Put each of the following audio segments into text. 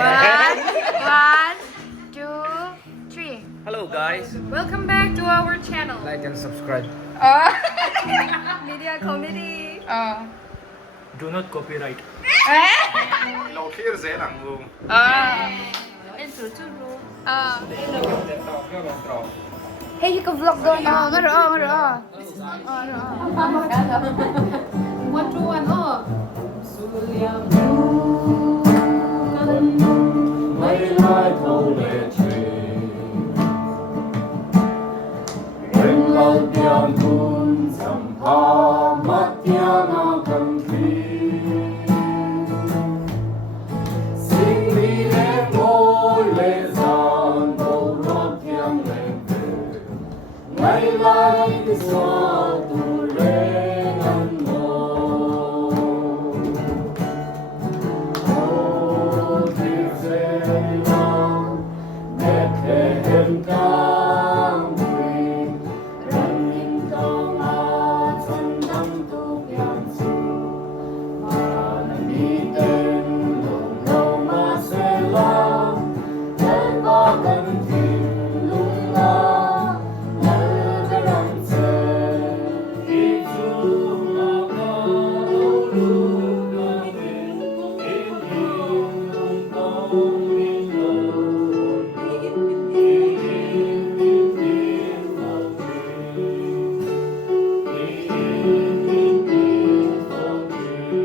One, two, three. Hello guys. Welcome back to our channel. Like and subscribe. Media comedy. Do not copyright. Lột khí dễ lặng luôn. Em sửa chút luôn. Ờ. Hey, you can vlog doon. Ngaro. One, two, one, Mấy lai thâu lệ trì Bên lâu tiền hôn Dầm hoa mắt tiếng nó cầm khí Sinh lý lễ ngôi lễ giàn Bầu nó tiếng lệnh tử Mấy lai gió tù lễ ngân ngô Ô thiên dễ lòng Mẹ thể hình cam quỳ Răng hình cao ngã chân tâm tu biang su Mà nâng đi tên lùng lâu mà sẽ la Tên ba cần thiên lùng la Nâng cái răng chê Ý chú mà ca đâu lưu ca về Ý hình lùng công minh lâu Ý hình hình hình lâu Ý hình hình hình lâu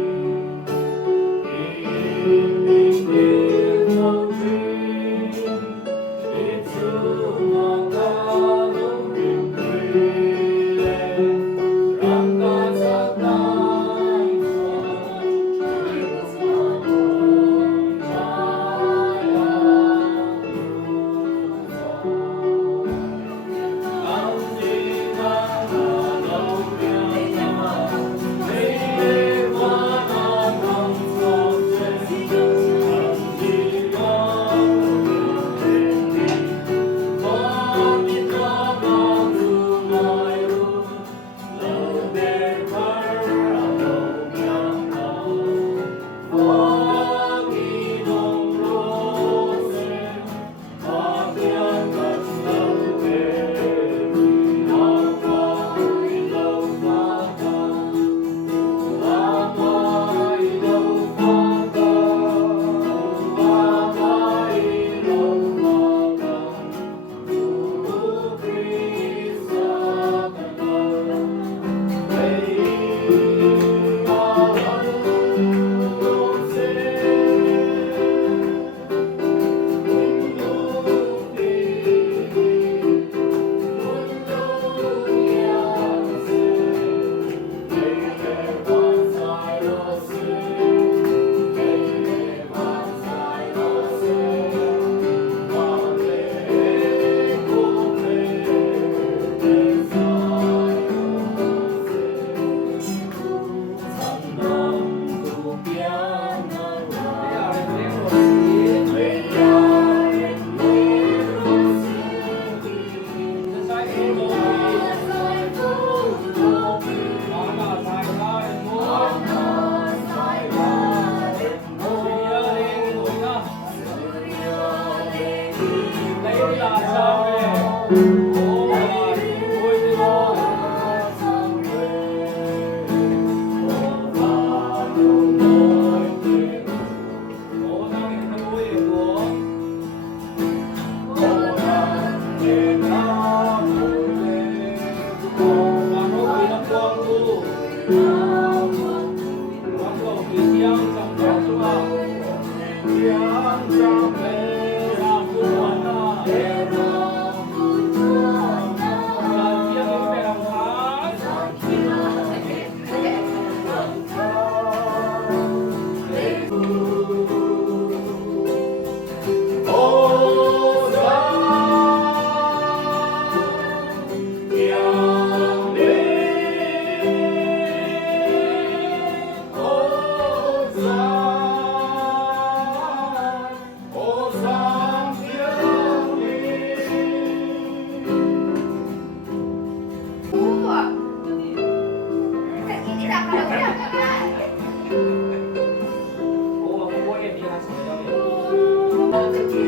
Let's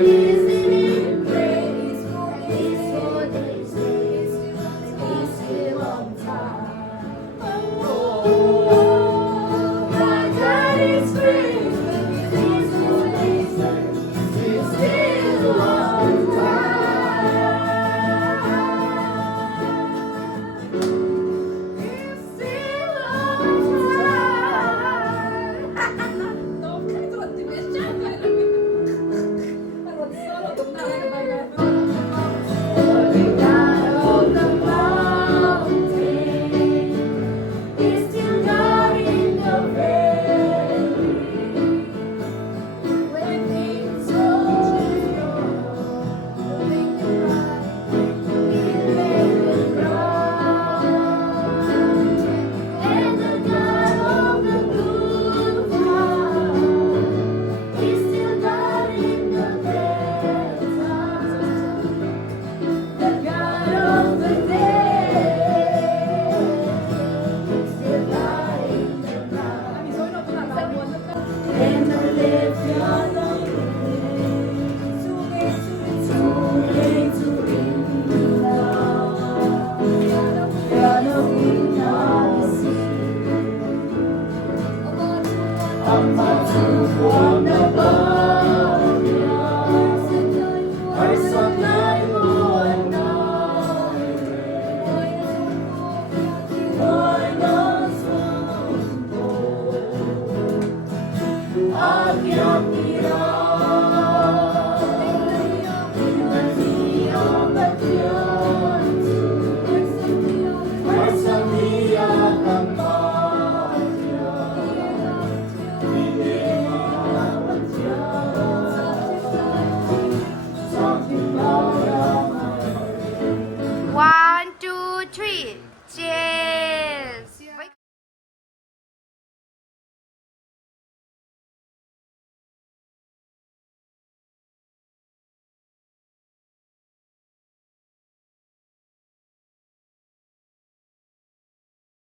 Eliseo